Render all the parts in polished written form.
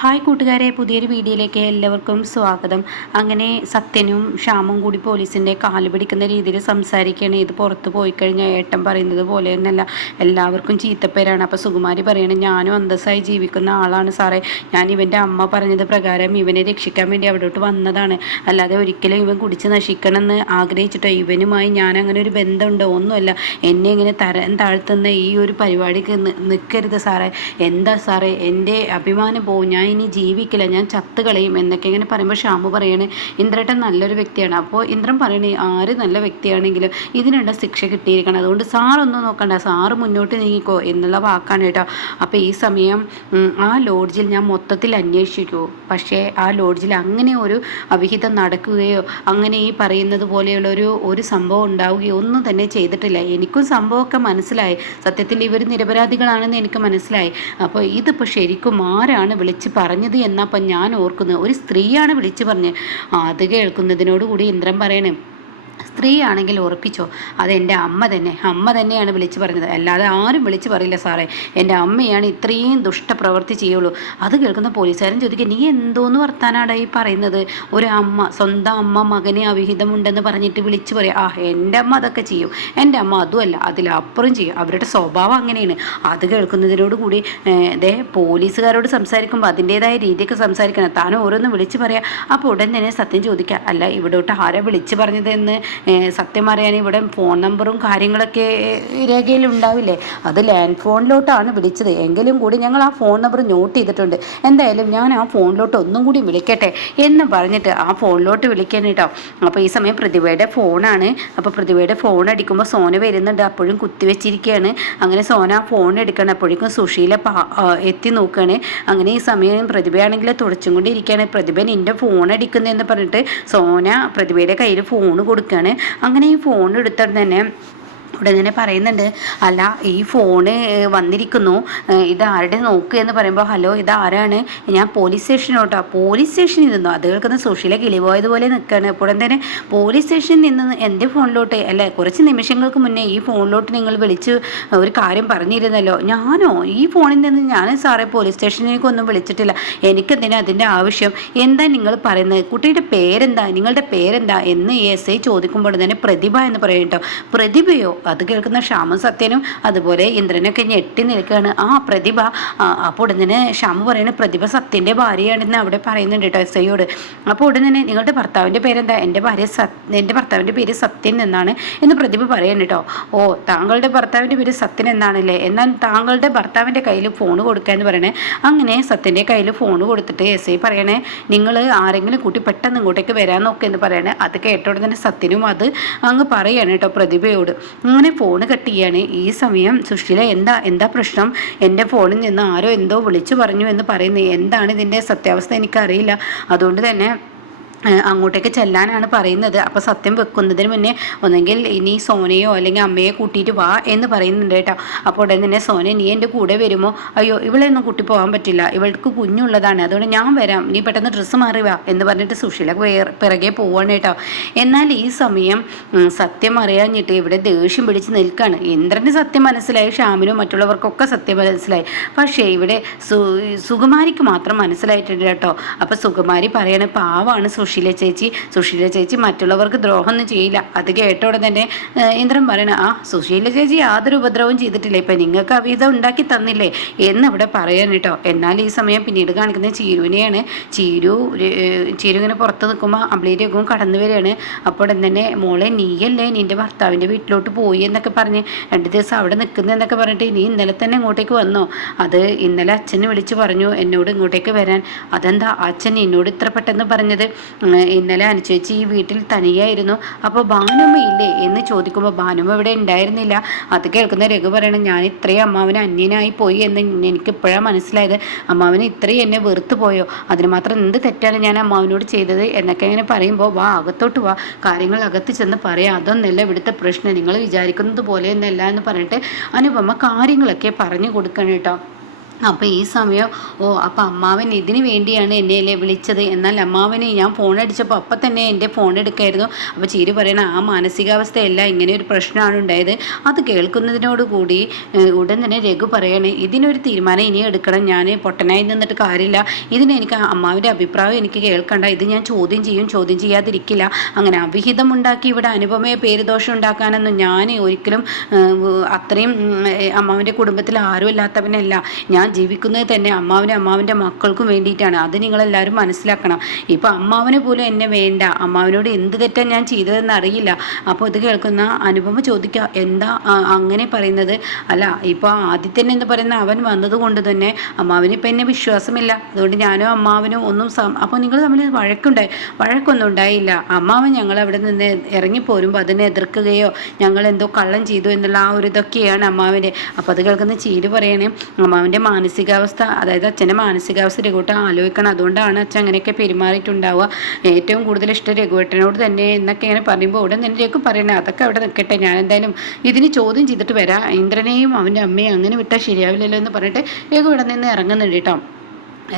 Hi കൂട്ടുകാരെ, പുതിയൊരു വീഡിയോയിലേക്ക് എല്ലാവർക്കും സ്വാഗതം. അങ്ങനെ സത്യനും ശ്യാമും കൂടി പോലീസിൻ്റെ കാല് പിടിക്കുന്ന രീതിയിൽ സംസാരിക്കുകയാണ്. ഇത് പുറത്ത് പോയി കഴിഞ്ഞാൽ ഏട്ടൻ പറയുന്നത് പോലെയൊന്നല്ല, എല്ലാവർക്കും ചീത്തപ്പേരാണ്. അപ്പോൾ സുകുമാരി പറയണേ, ഞാനും അന്തസ്സായി ജീവിക്കുന്ന ആളാണ് സാറേ, ഞാൻ ഇവൻ്റെ അമ്മ പറഞ്ഞത് പ്രകാരം ഇവനെ രക്ഷിക്കാൻ വേണ്ടി അവിടോട്ട് വന്നതാണ്, അല്ലാതെ ഒരിക്കലും ഇവൻ കുടിച്ച് നശിക്കണമെന്ന് ആഗ്രഹിച്ചിട്ടോ ഇവനുമായി ഞാൻ അങ്ങനെ ഒരു ബന്ധമുണ്ടോ ഒന്നുമല്ല. എന്നെ ഇങ്ങനെ തരം താഴ്ത്തുന്ന ഈ ഒരു പരിപാടിക്ക് നിൽക്കരുത് സാറേ. എന്താ സാറേ, എൻ്റെ അഭിമാനം പോവും, ഞാൻ ഇനി ജീവിക്കില്ല, ഞാൻ ചത്ത് കളയും എന്നൊക്കെ ഇങ്ങനെ പറയുമ്പോൾ ശ്യാമു പറയണേ, ഇന്ദ്രേട്ടൻ നല്ലൊരു വ്യക്തിയാണ്. അപ്പോൾ ഇന്ദ്രൻ പറയണേ, ആര് നല്ല വ്യക്തിയാണെങ്കിലും ഇതിനുള്ള ശിക്ഷ കിട്ടിയിരിക്കണം, അതുകൊണ്ട് സാറൊന്നും നോക്കണ്ട, സാറ് മുന്നോട്ട് നീങ്ങിക്കോ എന്നുള്ള വാക്കാണ് കേട്ടോ. അപ്പോൾ ഈ സമയം ആ ലോഡ്ജിൽ ഞാൻ മൊത്തത്തിൽ അന്വേഷിച്ചു, പക്ഷേ ആ ലോഡ്ജിൽ അങ്ങനെ ഒരു അവിഹിതം നടക്കുകയോ അങ്ങനെ ഈ പറയുന്നത് പോലെയുള്ള ഒരു സംഭവം ഉണ്ടാവുകയോ ഒന്നും തന്നെ ചെയ്തിട്ടില്ല. എനിക്കും സംഭവമൊക്കെ മനസ്സിലായി, സത്യത്തിൽ ഇവർ നിരപരാധികളാണെന്ന് എനിക്ക് മനസ്സിലായി. അപ്പോൾ ഇതിപ്പോൾ ശരിക്കും ആരാണ് വിളിച്ച് പറഞ്ഞത് എന്നപ്പം ഞാൻ ഓർക്കുന്നത്, ഒരു സ്ത്രീയാണ് വിളിച്ചു പറഞ്ഞത്. അത് കേൾക്കുന്നതിനോടുകൂടി ഇന്ദ്രൻ പറയണേ, സ്ത്രീയാണെങ്കിൽ ഉറപ്പിച്ചോ, അതെൻ്റെ അമ്മ തന്നെയാണ് വിളിച്ചു പറഞ്ഞത്, അല്ലാതെ ആരും വിളിച്ചു പറയില്ല സാറേ, എൻ്റെ അമ്മയാണ് ഇത്രയും ദുഷ്ടപ്രവൃത്തി ചെയ്യുള്ളൂ. അത് കേൾക്കുന്ന പോലീസുകാരൻ ചോദിക്കുക, നീ എന്തോന്ന് വർത്താനാണ് ഈ പറയുന്നത്? ഒരു അമ്മ, സ്വന്തം അമ്മ മകനെ അവിഹിതമുണ്ടെന്ന് പറഞ്ഞിട്ട് വിളിച്ചു പറയാം, എൻ്റെ അമ്മ അതൊക്കെ ചെയ്യും, എൻ്റെ അമ്മ അതുമല്ല അതിലപ്പുറം ചെയ്യും, അവരുടെ സ്വഭാവം അങ്ങനെയാണ്. അത് കേൾക്കുന്നതിനോട് കൂടി പോലീസുകാരോട് സംസാരിക്കുമ്പോൾ അതിൻ്റെതായ രീതിയൊക്കെ സംസാരിക്കണം, താൻ ഓരോന്ന് വിളിച്ചു പറയാം. അപ്പോൾ ഉടൻ തന്നെ സത്യം ചോദിക്കുക, അല്ല ഇവിടോട്ട് ആരാ വിളിച്ചു പറഞ്ഞതെന്ന് സത്യം അറിയാൻ ഇവിടെ ഫോൺ നമ്പറും കാര്യങ്ങളൊക്കെ രേഖയിൽ ഉണ്ടാവില്ലേ, അത് ലാൻഡ് ഫോണിലോട്ടാണ് വിളിച്ചത്, എങ്കിലും കൂടി ഞങ്ങൾ ആ ഫോൺ നമ്പർ നോട്ട് ചെയ്തിട്ടുണ്ട്, എന്തായാലും ഞാൻ ആ ഫോണിലോട്ട് ഒന്നും കൂടി വിളിക്കട്ടെ എന്ന് പറഞ്ഞിട്ട് ആ ഫോണിലോട്ട് വിളിക്കാൻ കേട്ടോ. അപ്പോൾ ഈ സമയം പ്രതിഭയുടെ ഫോണാണ്. അപ്പോൾ പ്രതിഭയുടെ ഫോൺ അടിക്കുമ്പോൾ സോന വരുന്നുണ്ട്, അപ്പോഴും കുത്തിവെച്ചിരിക്കുകയാണ്. അങ്ങനെ സോന ആ ഫോൺ എടുക്കണം, അപ്പോഴേക്കും സുശീല എത്തി നോക്കുകയാണ്. അങ്ങനെ ഈ സമയം പ്രതിഭയാണെങ്കിൽ തുടച്ചും കൊണ്ടിരിക്കുകയാണ്. പ്രതിഭ നിൻ്റെ ഫോൺ അടിക്കുന്നതെന്ന് പറഞ്ഞിട്ട് സോന പ്രതിഭയുടെ കയ്യിൽ ഫോൺ കൊടുക്കുകയാണ്. അങ്ങനെ ഈ ഫോൺ എടുത്തിട്ട് തന്നെ ഉടനെ പറയുന്നുണ്ട്, അല്ല ഈ ഫോണ് വന്നിരിക്കുന്നു, ഇതാരുടെ നോക്കുക എന്ന് പറയുമ്പോൾ, ഹലോ ഇതാരാണ്, ഞാൻ പോലീസ് സ്റ്റേഷനിലോട്ടോ, പോലീസ് സ്റ്റേഷനിൽ നിന്നോ? അത് കേൾക്കുന്ന സുശീല കിളിപോയതുപോലെ നിൽക്കുകയാണ്. അപ്പോഴും തന്നെ പോലീസ് സ്റ്റേഷനിൽ നിന്ന് എൻ്റെ ഫോണിലോട്ട് അല്ലേ, കുറച്ച് നിമിഷങ്ങൾക്ക് മുന്നേ ഈ ഫോണിലോട്ട് നിങ്ങൾ വിളിച്ച് ഒരു കാര്യം പറഞ്ഞിരുന്നല്ലോ. ഞാനോ? ഈ ഫോണിൽ നിന്ന് ഞാൻ സാറേ പോലീസ് സ്റ്റേഷനിലേക്കൊന്നും വിളിച്ചിട്ടില്ല, എനിക്കെന്തിനാ അതിൻ്റെ ആവശ്യം, എന്താ നിങ്ങൾ പറയുന്നത്, കുട്ടിയുടെ പേരെന്താ, നിങ്ങളുടെ പേരെന്താ എന്ന് എസ് ഐ ചോദിക്കുമ്പോൾ തന്നെ പ്രതിഭ എന്ന് പറയും കേട്ടോ. പ്രതിഭയോ? അത് കേൾക്കുന്ന ശ്യാമും സത്യനും അതുപോലെ ഇന്ദ്രനൊക്കെ ഞെട്ടി നിൽക്കുകയാണ്. പ്രതിഭ. അപ്പോൾ ഉടൻ തന്നെ ശ്യാമു പറയുന്നത്, പ്രതിഭ സത്യൻ്റെ ഭാര്യയാണെന്ന് അവിടെ പറയുന്നുണ്ട് കേട്ടോ എസ് ഐയോട്. അപ്പോൾ ഉടൻ തന്നെ നിങ്ങളുടെ ഭർത്താവിൻ്റെ പേരെന്താ? എൻ്റെ ഭർത്താവിൻ്റെ പേര് സത്യൻ എന്നാണ് എന്ന് പ്രതിഭ പറയുന്നു കേട്ടോ. താങ്കളുടെ ഭർത്താവിൻ്റെ പേര് സത്യൻ എന്നാണല്ലേ, എന്നാൽ താങ്കളുടെ ഭർത്താവിൻ്റെ കയ്യിൽ ഫോൺ കൊടുക്കാമെന്ന് പറയണേ. അങ്ങനെ സത്യൻ്റെ കയ്യിൽ ഫോൺ കൊടുത്തിട്ട് എസ് ഐ പറയണേ, നിങ്ങൾ ആരെങ്കിലും കൂട്ടി പെട്ടെന്ന് ഇങ്ങോട്ടേക്ക് വരാൻ നോക്കെന്ന് പറയണേ. അത് കേട്ടോടെ തന്നെ സത്യനും അത് അങ്ങ് പറയാണ് കേട്ടോ പ്രതിഭയോട്. അങ്ങനെ ഫോണ് കട്ട് ചെയ്യാണ്. ഈ സമയം സുശീല, എന്താ പ്രശ്നം, എൻ്റെ ഫോണിൽ നിന്ന് ആരോ എന്തോ വിളിച്ചു പറഞ്ഞു എന്ന് പറയുന്നത്, എന്താണ് ഇതിൻ്റെ സത്യാവസ്ഥ എനിക്കറിയില്ല, അതുകൊണ്ട് തന്നെ അങ്ങോട്ടേക്ക് ചെല്ലാനാണ് പറയുന്നത്. അപ്പോൾ സത്യം വെക്കുന്നതിന് മുന്നേ ഒന്നെങ്കിൽ ഇനി സോനയോ അല്ലെങ്കിൽ അമ്മയെ കൂട്ടിയിട്ട് വാ എന്ന് പറയുന്നുണ്ട് കേട്ടോ. അപ്പോൾ ഉടൻ തന്നെ സോന, നീ എൻ്റെ കൂടെ വരുമോ? അയ്യോ ഇവളെ ഒന്നും കൂട്ടി പോകാൻ പറ്റില്ല, ഇവൾക്ക് കുഞ്ഞുള്ളതാണ്, അതുകൊണ്ട് ഞാൻ വരാം, നീ പെട്ടെന്ന് ഡ്രസ്സ് മാറി വാ എന്ന് പറഞ്ഞിട്ട് സുശീല പിറകെ പോവാണ് കേട്ടോ. എന്നാൽ ഈ സമയം സത്യം അറിയാഞ്ഞിട്ട് ഇവിടെ ദേഷ്യം പിടിച്ച് നിൽക്കുകയാണ്. ഇന്ദ്രന് സത്യം മനസ്സിലായി, ശ്യാമിനും മറ്റുള്ളവർക്കൊക്കെ സത്യം മനസ്സിലായി, പക്ഷേ ഇവിടെ സുകുമാരിക്ക് മാത്രം മനസ്സിലായിട്ടുണ്ട് കേട്ടോ. അപ്പോൾ സുകുമാരി പറയണ, പാവാണ് സുശീല ചേച്ചി മറ്റുള്ളവർക്ക് ദ്രോഹമൊന്നും ചെയ്യില്ല. അത് കേട്ടോടെ തന്നെ ഇന്ദ്രൻ പറയണ, സുശീല ചേച്ചി യാതൊരു ഉപദ്രവവും ചെയ്തിട്ടില്ല, ഇപ്പം നിങ്ങൾക്ക് അവിധം ഉണ്ടാക്കി തന്നില്ലേ എന്നിവിടെ പറയാൻ കേട്ടോ. എന്നാൽ ഈ സമയം പിന്നീട് കാണിക്കുന്നത് ചീരുവിനെയാണ്. ചീരു ഇങ്ങനെ പുറത്ത് നിൽക്കുമ്പോൾ അമ്പിളിയിലേക്കും കടന്നു വരികയാണ്. അപ്പോൾ തന്നെ, മോളെ നീയല്ലേ നിൻ്റെ ഭർത്താവിൻ്റെ വീട്ടിലോട്ട് പോയി എന്നൊക്കെ പറഞ്ഞ് 2 ദിവസം അവിടെ നിൽക്കുന്നതെന്നൊക്കെ പറഞ്ഞിട്ട് നീ ഇന്നലെ തന്നെ ഇങ്ങോട്ടേക്ക് വന്നോ? അത് ഇന്നലെ അച്ഛനെ വിളിച്ച് പറഞ്ഞു എന്നോട് ഇങ്ങോട്ടേക്ക് വരാൻ. അതെന്താ അച്ഛൻ എന്നോട് ഇത്ര പെട്ടെന്ന് പറഞ്ഞത്? ഇന്നലെ അനുചേച്ചി ഈ വീട്ടിൽ തനിയായിരുന്നു, അപ്പോൾ ഭാനുമ്മ ഇല്ലേ എന്ന് ചോദിക്കുമ്പോൾ ഭാനുമ്മ ഇവിടെ ഉണ്ടായിരുന്നില്ല. അത് കേൾക്കുന്ന രഘു പറയണം, ഞാൻ ഇത്രയും അമ്മാവന് അന്യനായി പോയി എന്ന് എനിക്കിപ്പോഴാണ് മനസ്സിലായത്, അമ്മാവന് ഇത്രയും എന്നെ വെറുത്തു പോയോ, അതിന് മാത്രം എന്ത് തെറ്റാണ് ഞാൻ അമ്മാവനോട് ചെയ്തത് എന്നൊക്കെ ഇങ്ങനെ പറയുമ്പോൾ, വാ അകത്തോട്ട് വാ, കാര്യങ്ങൾ അകത്ത് ചെന്ന് പറയാം, അതൊന്നല്ല ഇവിടുത്തെ പ്രശ്നം, നിങ്ങൾ വിചാരിക്കുന്നത് പോലെയൊന്നല്ല എന്ന് പറഞ്ഞിട്ട് അനുപമ കാര്യങ്ങളൊക്കെ പറഞ്ഞു കൊടുക്കണം കേട്ടോ. അപ്പോൾ ഈ സമയം അപ്പോൾ അമ്മാവൻ ഇതിന് വേണ്ടിയാണ് എന്നെ വിളിച്ചത്. എന്നാൽ അമ്മാവന് ഞാൻ ഫോൺ അടിച്ചപ്പോൾ അപ്പം തന്നെ എൻ്റെ ഫോൺ എടുക്കായിരുന്നു. അപ്പോൾ ചീരു പറയണ ആ മാനസികാവസ്ഥയല്ല, ഇങ്ങനെ ഒരു പ്രശ്നമാണ് ഉണ്ടായത്. അത് കേൾക്കുന്നതിനോടുകൂടി ഉടൻ തന്നെ രഘു പറയണേ, ഇതിനൊരു തീരുമാനം ഇനി എടുക്കണം. ഞാൻ പൊട്ടനായി നിന്നിട്ട് കാര്യമില്ല. എനിക്ക് അമ്മാവിൻ്റെ അഭിപ്രായം എനിക്ക് കേൾക്കണ്ട. ഇത് ഞാൻ ചോദ്യം ചെയ്യാതിരിക്കില്ല. അങ്ങനെ അവിഹിതമുണ്ടാക്കി ഇവിടെ അനുപമയെ പേരുദോഷം ഉണ്ടാക്കാനൊന്നും ഞാൻ ഒരിക്കലും അത്രയും അമ്മാവിൻ്റെ കുടുംബത്തിൽ ആരും ഇല്ലാത്തവനല്ല. ഞാൻ ജീവിക്കുന്നത് തന്നെ അമ്മാവിൻ്റെ മക്കൾക്കും വേണ്ടിയിട്ടാണ്. അത് നിങ്ങളെല്ലാവരും മനസ്സിലാക്കണം. ഇപ്പം അമ്മാവന് പോലും എന്നെ വേണ്ട. അമ്മാവിനോട് എന്ത് തെറ്റാണ് ഞാൻ ചെയ്തതെന്ന് അറിയില്ല. അപ്പോൾ ഇത് കേൾക്കുന്ന അനുപമ ചോദിക്കുക, എന്താ അങ്ങനെ പറയുന്നത്? അല്ല, ഇപ്പോൾ ആദ്യത്തന്നെ എന്ന് പറയുന്ന അവൻ വന്നതുകൊണ്ട് തന്നെ അമ്മാവിന് ഇപ്പം എന്നെ വിശ്വാസമില്ല. അതുകൊണ്ട് ഞാനും അമ്മാവനും ഒന്നും അപ്പോൾ നിങ്ങൾ തമ്മിൽ വഴക്കൊന്നും ഉണ്ടായില്ല. അമ്മാവൻ ഞങ്ങൾ അവിടെ നിന്ന് ഇറങ്ങിപ്പോരുമ്പോൾ അതിനെ എതിർക്കുകയോ ഞങ്ങൾ എന്തോ കള്ളം ചെയ്തു എന്നുള്ള ആ ഒരു ഇതൊക്കെയാണ് അമ്മാവിൻ്റെ. അപ്പോൾ അത് കേൾക്കുന്ന ചീര് പറയണേ, അമ്മാവിൻ്റെ മാനസികാവസ്ഥ, അതായത് അച്ഛൻ്റെ മാനസികാവസ്ഥ രഘുവേട്ടൻ ആലോചിക്കണം. അതുകൊണ്ടാണ് അച്ഛൻ അങ്ങനെയൊക്കെ പെരുമാറിയിട്ടുണ്ടാവുക. ഏറ്റവും കൂടുതൽ ഇഷ്ടം രഘുവേട്ടനോട് തന്നെ എന്നൊക്കെ ഇങ്ങനെ പറയുമ്പോൾ ഉടൻ തന്നെ രഘു പറയണേ, അതൊക്കെ അവിടെ നിൽക്കട്ടെ, ഞാൻ എന്തായാലും ഇതിന് ചോദ്യം ചെയ്തിട്ട് വരാം. ഇന്ദ്രനെയും അവൻ്റെ അമ്മയും അങ്ങനെ വിട്ടാൽ ശരിയാവില്ലല്ലോ എന്ന് പറഞ്ഞിട്ട് രഘു ഇവിടെ നിന്ന് ഇറങ്ങുന്നുണ്ട് കേട്ടോ.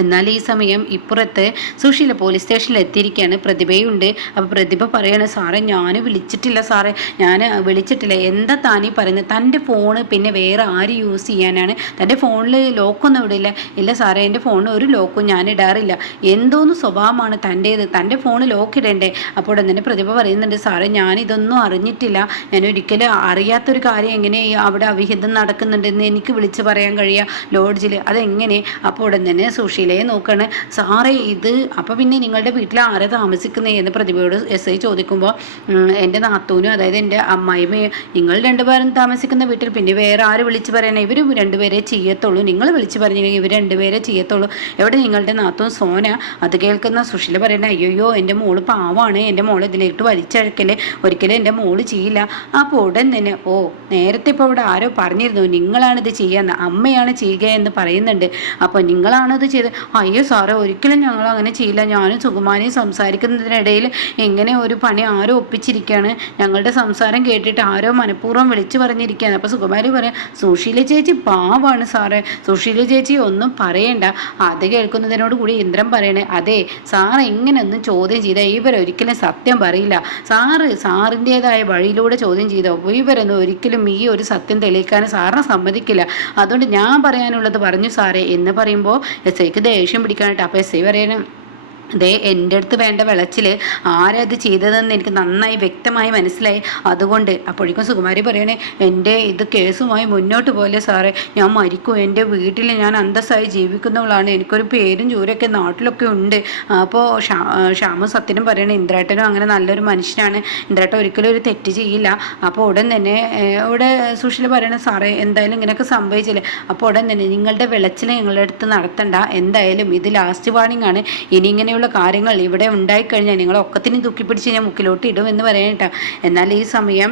എന്നാൽ ഈ സമയം ഇപ്പുറത്ത് സുശീല പോലീസ് സ്റ്റേഷനിൽ എത്തിയിരിക്കുകയാണ്. പ്രതിഭയുണ്ട്. അപ്പോൾ പ്രതിഭ പറയാണ്, സാറേ ഞാൻ വിളിച്ചിട്ടില്ല, സാറേ ഞാൻ വിളിച്ചിട്ടില്ല. എന്താ താനീ പറയുന്നത്? തൻ്റെ ഫോണ് പിന്നെ വേറെ ആര് യൂസ് ചെയ്യാനാണ്? തൻ്റെ ഫോണിൽ ലോക്കൊന്നും ഇടില്ല. ഇല്ല സാറേ, എൻ്റെ ഫോണിൽ ഒരു ലോക്കും ഞാൻ ഇടാറില്ല. എന്തോന്ന് സ്വഭാവമാണ് തൻ്റേത്? തൻ്റെ ഫോണ് ലോക്ക് ഇടണ്ടേ? അപ്പോൾ തന്നെ പ്രതിഭ പറയുന്നുണ്ട്, സാറേ ഞാനിതൊന്നും അറിഞ്ഞിട്ടില്ല. ഞാൻ ഒരിക്കലും അറിയാത്തൊരു കാര്യം എങ്ങനെ അവിടെ അവിഹിതം നടക്കുന്നുണ്ടെന്ന് എനിക്ക് വിളിച്ച് പറയാൻ കഴിയുക ലോഡ്ജിൽ? അതെങ്ങനെ? അപ്പോൾ ഉടൻ തന്നെ സുശീലയെ നോക്കാണ്. സാറേ ഇത് അപ്പോൾ പിന്നെ നിങ്ങളുടെ വീട്ടിൽ ആരെ താമസിക്കുന്നത് എന്ന് പ്രതിഭയോട് SI ചോദിക്കുമ്പോൾ എൻ്റെ നാത്തൂനും അതായത് എൻ്റെ അമ്മായിമ്മയും നിങ്ങൾ രണ്ടുപേരും താമസിക്കുന്ന വീട്ടിൽ പിന്നെ വേറെ ആര് വിളിച്ച് പറയണേ? ഇവർ രണ്ടുപേരെ ചെയ്യത്തുള്ളൂ. നിങ്ങൾ വിളിച്ച് പറഞ്ഞില്ലെങ്കിൽ ഇവർ രണ്ടുപേരെ ചെയ്യത്തുള്ളൂ. എവിടെ നിങ്ങളുടെ നാത്തൂൻ സോന? അത് കേൾക്കുന്ന സുശീല പറയണേ, അയ്യോ എൻ്റെ മോള് പാവാണ്, എൻ്റെ മോൾ ഇതിലേക്ക് വലിച്ചഴക്കല് ഒരിക്കലും എൻ്റെ മോള് ചെയ്യില്ല. അപ്പോൾ ഉടൻ തന്നെ നേരത്തെ ഇപ്പോൾ ഇവിടെ ആരോ പറഞ്ഞിരുന്നു നിങ്ങളാണിത് ചെയ്യാന്ന്, അമ്മയാണ് ചെയ്യുക എന്ന് പറയുന്നുണ്ട്. അപ്പോൾ നിങ്ങളാണത് ചെയ്ത് അയ്യോ സാറേ ഒരിക്കലും ഞങ്ങൾ അങ്ങനെ ചെയ്യില്ല. ഞാനും സുകുമാരിയും സംസാരിക്കുന്നതിനിടയിൽ ഇങ്ങനെ ഒരു പണി ആരോ ഒപ്പിച്ചിരിക്കുകയാണ്. ഞങ്ങളുടെ സംസാരം കേട്ടിട്ട് ആരോ മനഃപൂർവ്വം വിളിച്ചു പറഞ്ഞിരിക്കുകയാണ്. അപ്പോൾ സുകുമാരി പറയാം, സുശീല ചേച്ചി പാവാണ് സാറേ, സുശീല ചേച്ചി ഒന്നും പറയണ്ട. അത് കേൾക്കുന്നതിനോട് കൂടി ഇന്ദ്രൻ പറയണേ, അതെ സാറ് ഇങ്ങനെയൊന്നും ചോദ്യം ചെയ്താൽ ഇവരൊരിക്കലും സത്യം പറയില്ല. സാറിൻ്റെതായ വഴിയിലൂടെ ചോദ്യം ചെയ്തോ ഇവരൊന്നും ഒരിക്കലും ഈ ഒരു സത്യം തെളിയിക്കാൻ സാറിനെ സമ്മതിക്കില്ല. അതുകൊണ്ട് ഞാൻ പറയാനുള്ളത് പറഞ്ഞു സാറേ എന്ന് പറയുമ്പോൾ SIക്ക് ദേഷ്യം പിടിക്കാനായിട്ട്. അപ്പോൾ SI പറയാനും, അതേ എൻ്റെ അടുത്ത് വേണ്ട വിളച്ചിൽ ആരത് ചെയ്തതെന്ന് എനിക്ക് നന്നായി വ്യക്തമായി മനസ്സിലായി. അതുകൊണ്ട് അപ്പോഴേക്കും സുകുമാരി പറയണേ, എൻ്റെ ഇത് കേസുമായി മുന്നോട്ട് പോലെ സാറേ, ഞാൻ മരിക്കും. എൻ്റെ വീട്ടിൽ ഞാൻ അന്തസ്സായി ജീവിക്കുന്നവളാണ്. എനിക്കൊരു പേരും ചൂരൊക്കെ നാട്ടിലൊക്കെ ഉണ്ട്. അപ്പോൾ ശ്യാമും സത്യനും പറയണേ, ഇന്ദ്രേട്ടനും അങ്ങനെ നല്ലൊരു മനുഷ്യനാണ്, ഇന്ദ്രേട്ടൻ ഒരിക്കലും ഒരു തെറ്റ് ചെയ്യില്ല. അപ്പോൾ ഉടൻ തന്നെ ഇവിടെ സുശീല പറയണേ, സാറേ എന്തായാലും ഇങ്ങനെയൊക്കെ സംഭവിച്ചില്ലേ? അപ്പോൾ ഉടൻ തന്നെ നിങ്ങളുടെ വിളച്ചിൽ ഞങ്ങളുടെ അടുത്ത് നടത്തണ്ട, എന്തായാലും ഇത് ലാസ്റ്റ് വാർണിംഗ് ആണ്. ഇനി ഇങ്ങനെ കാര്യങ്ങൾ ഇവിടെ ഉണ്ടായിക്കഴിഞ്ഞാൽ നിങ്ങളൊക്കത്തിനും തൂക്കിപ്പിടിച്ച് ഞാൻ മുക്കിലോട്ട് ഇടും എന്ന് പറയാനിട്ടാ. എന്നാൽ ഈ സമയം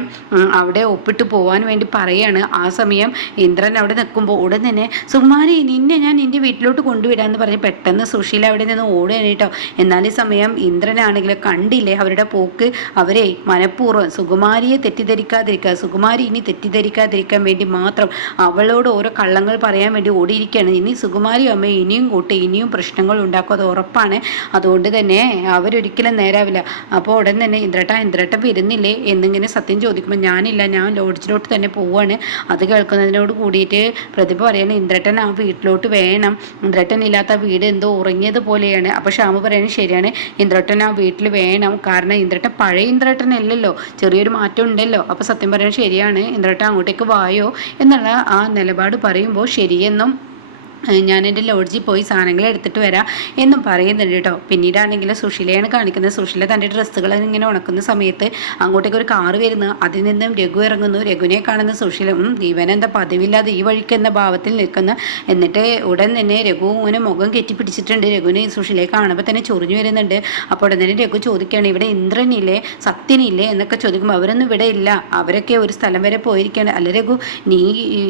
അവിടെ ഒപ്പിട്ട് പോകാൻ വേണ്ടി പറയാണ്. ആ സമയം ഇന്ദ്രൻ അവിടെ നിൽക്കുമ്പോൾ ഉടൻ തന്നെ സുകുമാരി നിന്നെ ഞാൻ എൻ്റെ വീട്ടിലോട്ട് കൊണ്ടുവിടാമെന്ന് പറഞ്ഞ് പെട്ടെന്ന് സുശീല അവിടെ നിന്ന് ഓടുകയാണ് കേട്ടോ. എന്നാൽ ഈ സമയം ഇന്ദ്രനാണെങ്കിൽ കണ്ടില്ലേ അവരുടെ പോക്ക്, അവരെ മനഃപൂർവ്വം സുകുമാരിയെ തെറ്റിദ്ധരിക്കാതിരിക്കുക, സുകുമാരി ഇനി തെറ്റിദ്ധരിക്കാതിരിക്കാൻ വേണ്ടി മാത്രം അവളോട് ഓരോ കള്ളങ്ങൾ പറയാൻ വേണ്ടി ഓടിയിരിക്കുകയാണ്. ഇനി സുകുമാരി അമ്മ ഇനിയും ഇനിയും പ്രശ്നങ്ങൾ ഉണ്ടാക്കും, അത് ഉറപ്പാണ്. അതുകൊണ്ട് തന്നെ അവരൊരിക്കലും നേരാവില്ല. അപ്പോൾ ഉടൻ തന്നെ ഇന്ദ്രേട്ടൻ വരുന്നില്ലേ എന്നിങ്ങനെ സത്യം ചോദിക്കുമ്പോൾ ഞാനില്ല, ഞാൻ ലോഡ്ജിലോട്ട് തന്നെ പോവാണ്. അത് കേൾക്കുന്നതിനോട് കൂടിയിട്ട് പ്രതിഭ പറയാണ്, ഇന്ദ്രേട്ടൻ ആ വീട്ടിലോട്ട് വേണം, ഇന്ദ്രേട്ടൻ ഇല്ലാത്ത വീട് എന്തോ ഉറങ്ങിയതുപോലെയാണ്. അപ്പോൾ ശ്യാമ പറയുന്നത് ശരിയാണ്, ഇന്ദ്രേട്ടൻ ആ വീട്ടിൽ വേണം. കാരണം ഇന്ദ്രേട്ടൻ പഴയ ഇന്ദ്രേട്ടൻ അല്ലല്ലോ, ചെറിയൊരു മാറ്റം ഉണ്ടല്ലോ. അപ്പോൾ സത്യം പറയുന്നത് ശരിയാണ്, ഇന്ദ്രേട്ടൻ അങ്ങോട്ടേക്ക് വായോ എന്നുള്ള ആ നിലപാട് പറയുമ്പോൾ ശരിയെന്നും ഞാൻ എൻ്റെ ലോഡ്ജിൽ പോയി സാധനങ്ങൾ എടുത്തിട്ട് വരാം എന്നും പറയുന്നുണ്ട് കേട്ടോ. പിന്നീടാണെങ്കിൽ സുശീലയാണ് കാണിക്കുന്നത്. സുശീല തൻ്റെ ഡ്രസ്സുകൾ ഇങ്ങനെ ഉണക്കുന്ന സമയത്ത് അങ്ങോട്ടേക്ക് ഒരു കാറ് വരുന്നു. അതിൽ നിന്നും രഘു ഇറങ്ങുന്നു. രഘുവിനെ കാണുന്ന സുശീല ഇവനെന്താ പതിവില്ലാതെ ഈ വഴിക്ക് എന്ന ഭാവത്തിൽ നിൽക്കുന്നു. എന്നിട്ട് ഉടൻ തന്നെ രഘു ഇങ്ങനെ മുഖം കെട്ടിപ്പിടിച്ചിട്ടുണ്ട്. രഘുവിന് സുശീലയെ കാണുമ്പോൾ തന്നെ ചൊറിഞ്ഞു വരുന്നുണ്ട്. അപ്പോൾ ഉടൻ തന്നെ രഘു ചോദിക്കുകയാണ്, ഇവിടെ ഇന്ദ്രനില്ലേ സത്യനില്ലേ എന്നൊക്കെ ചോദിക്കുമ്പോൾ അവരൊന്നും ഇവിടെ ഇല്ല, അവരൊക്കെ ഒരു സ്ഥലം വരെ പോയിരിക്കുകയാണ്. അല്ല രഘു, നീ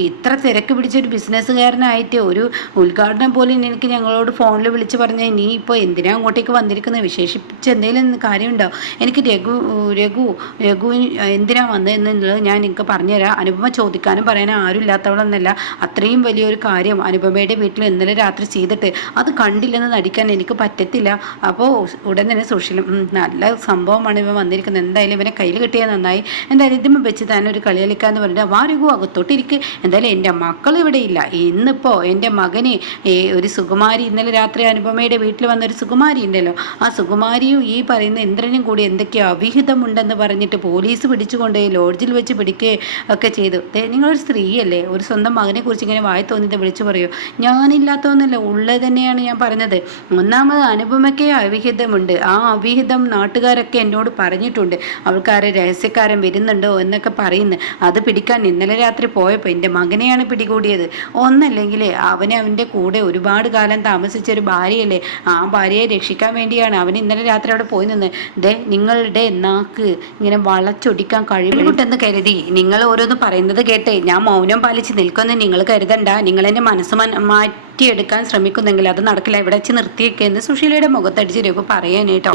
ഇത്ര തിരക്ക് പിടിച്ചൊരു ബിസിനസ്സുകാരനായിട്ട് ഒരു ഉദ്ഘാടനം പോലും എനിക്ക് ഞങ്ങളോട് ഫോണിൽ വിളിച്ച് പറഞ്ഞാൽ നീ ഇപ്പോൾ എന്തിനാ അങ്ങോട്ടേക്ക് വന്നിരിക്കുന്നത്, വിശേഷിപ്പിച്ച് എന്തെങ്കിലും കാര്യമുണ്ടോ, എനിക്ക് രഘു എന്തിനാ വന്നതെന്നുള്ളത് ഞാൻ നിങ്ങൾക്ക് പറഞ്ഞുതരാം. അനുപമ ചോദിക്കാനും പറയാനും ആരും ഇല്ലാത്തവളെന്നല്ല. അത്രയും വലിയൊരു കാര്യം അനുപമയുടെ വീട്ടിൽ ഇന്നലെ രാത്രി ചെയ്തിട്ട് അത് കണ്ടില്ലെന്ന് നടിക്കാൻ എനിക്ക് പറ്റത്തില്ല. അപ്പോൾ ഉടൻ തന്നെ നല്ല സംഭവമാണ് ഇവൻ വന്നിരിക്കുന്നത്, എന്തായാലും ഇവനെ കയ്യിൽ കിട്ടിയാൽ നന്നായി, എന്തായാലും ഇതിമ്മ വെച്ച് തന്നെ ഒരു കളി കളിക്കാന്ന് പറഞ്ഞിട്ട് വാ രഘു അകത്തോട്ടിരിക്കുക. എന്തായാലും എൻ്റെ മക്കൾ ഇവിടെ ഇല്ല. ഇന്നിപ്പോൾ എൻ്റെ മകന് ഒരു സുകുമാരി, ഇന്നലെ രാത്രി അനുപമയുടെ വീട്ടിൽ വന്നൊരു സുകുമാരി ഉണ്ടല്ലോ, ആ സുകുമാരിയും ഈ പറയുന്ന ഇന്ദ്രനും കൂടി എന്തൊക്കെയോ അവിഹിതമുണ്ടെന്ന് പറഞ്ഞിട്ട് പോലീസ് പിടിച്ചുകൊണ്ട് ലോഡ്ജിൽ വെച്ച് പിടിക്കുകയൊക്കെ ചെയ്തു. നിങ്ങളൊരു സ്ത്രീയല്ലേ, ഒരു സ്വന്തം മകനെ കുറിച്ച് ഇങ്ങനെ വായി തോന്നിയിട്ട് വിളിച്ചു പറയൂ. ഞാനില്ലാത്തതൊന്നുമല്ല, ഉള്ളത് തന്നെയാണ് ഞാൻ പറഞ്ഞത്. ഒന്നാമത് അനുപമയ്ക്ക് അവിഹിതമുണ്ട്. ആ അവിഹിതം നാട്ടുകാരൊക്കെ എന്നോട് പറഞ്ഞിട്ടുണ്ട്. അവൾക്കാരെ രഹസ്യക്കാരൻ വരുന്നുണ്ടോ എന്നൊക്കെ പറയുന്നു. അത് പിടിക്കാൻ ഇന്നലെ രാത്രി പോയപ്പോൾ എൻ്റെ മകനെയാണ് പിടികൂടിയത്. ഒന്നല്ലെങ്കിൽ അവൻ്റെ കൂടെ ഒരുപാട് കാലം താമസിച്ചൊരു ഭാര്യയല്ലേ, ആ ഭാര്യയെ രക്ഷിക്കാൻ വേണ്ടിയാണ് അവൻ ഇന്നലെ രാത്രി അവിടെ പോയി നിന്ന് നിങ്ങളുടെ നാക്ക് ഇങ്ങനെ വളച്ചൊടിക്കാൻ കഴിവുണ്ടെന്ന് കരുതി നിങ്ങൾ ഓരോന്ന് പറയുന്നത് കേട്ടേ ഞാൻ മൗനം പാലിച്ച് നിൽക്കുമെന്ന് നിങ്ങൾ കരുതണ്ട. നിങ്ങൾ എൻ്റെ മനസ്സ് മാറ്റിയെടുക്കാൻ ശ്രമിക്കുന്നെങ്കിൽ അത് നടക്കില്ല, ഇവിടെ വെച്ച് നിർത്തിയേക്കെന്ന് സുശീലയുടെ മുഖത്തടിച്ച് രഘു പറയാനായിട്ടോ.